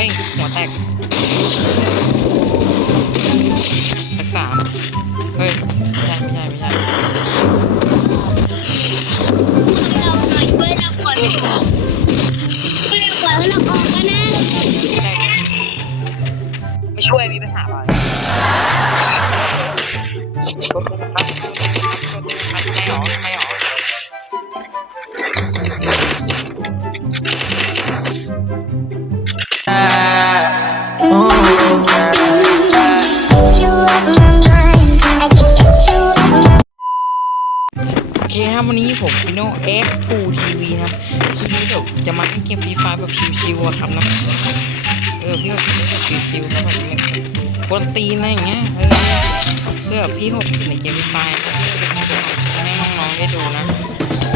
ไปหัวแตกสักสามเฮ้ย ไม่ใช่ ไม่ใช่ ไม่ใช่เราหน่อยช่วยเราก่อนช่วยเราก่อนให้เราออกกันแนะไม่ช่วยมีปัญหาอะไรไม่หรอไม่หรอ เคครับวันนี้ผมฟิโน X2 TV นะครับคลิปนี้ผมจะมาเล่นเกมฟรีไฟแบบชิวๆครับนะเออพี่แบบชิวๆนะแบบกวนตีนอะไรอย่างเงี้ยเออเพื่อพี่หกในเกมฟรีไฟให้น้องๆได้ดูนะ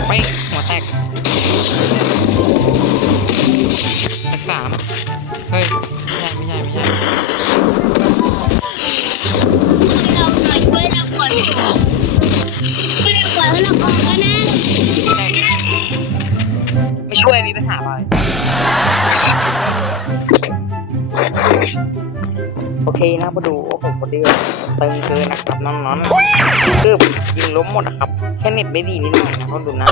ไปหัวแตกสักสามเฮ้ยไม่ใช่ไม่ใช่ไม่ใช่ ช่วยมีปัญหาอะไรโอเคนะมาดูโอ้โหคนเดียวตึงเกินนะครับน้องๆคือยิงล้มหมดนะครับแค่เน็ตไม่ดีนิดหน่อยนะเขาดูนะ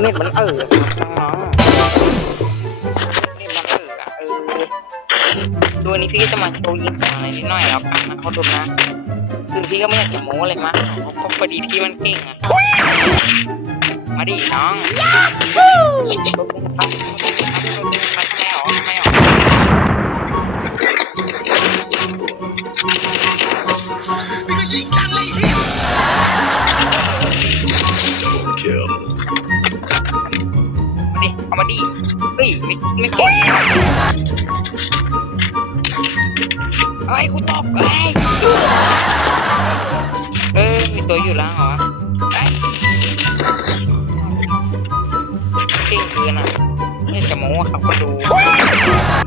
เน็ตมันเออครับน้องๆเน็ตมันเอออะเออตัวนี้พี่ก็จะมาโชว์ยิงอะไรนิดหน่อยแล้วกันนะเขาดูนะคือพี่ก็ไม่อยากจะโม้อะไรมากเพราะพอดีพี่มันเก่งอะ มาดิน้องไม่ออกไม่ออกมาดิเอามาดิเฮ้ยไม่ไม่กดเฮ้ยกูตบเฮ้ยเอ้ยมีตัวอยู่ล่างเหรอวะเอ้ย เก่งเกินอะนี่จะโม้ครับมาดู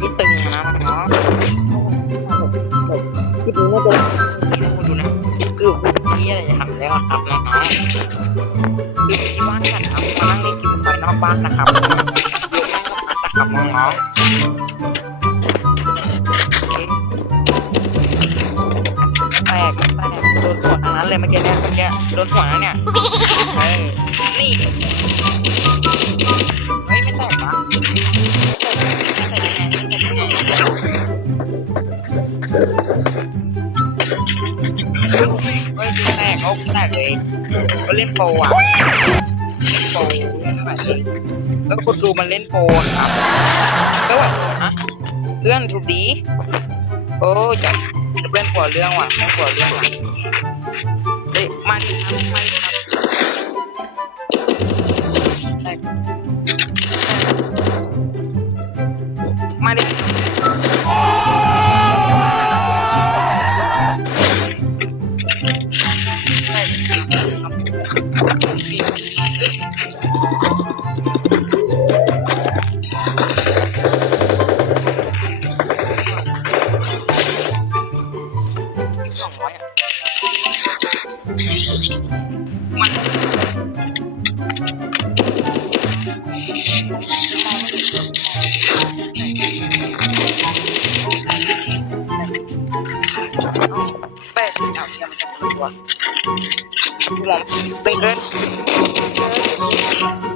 มีตึงนะเนาะคลิปนี้น่าจะนี่นะคุณดูนะคือคุณพี่อะไรจะทำแล้วอะครับน้องๆคือที่บ้านกันครับมานั่งเล่นกินไฟนอกบ้านนะครับยกให้กับอัตนะครับน้องๆแตกแตกโดนหัวทั้งนั้นเลยเมื่อกี้เนี่ยเมื่อกี้โดนหัวนะเนี่ยเฮ้ยนี่ เฮ้ยจริงแตกโอ้แตกเลยเขาเล่นโปรอะเล่นโปรเล่นแบบนี้แล้วคนดูมันเล่นโปรครับก็แบบฮะเพื่อนถูกดี โอ้จับจะเล่นหัวเรื่องว่ะเล่นหัวเรื่องว่ะเฮ้ยมาดิครับมาดิครับได้มาดิ สองร้อยอะ มันแปดเอายังไม่จะตัวหมอเป็นเกิน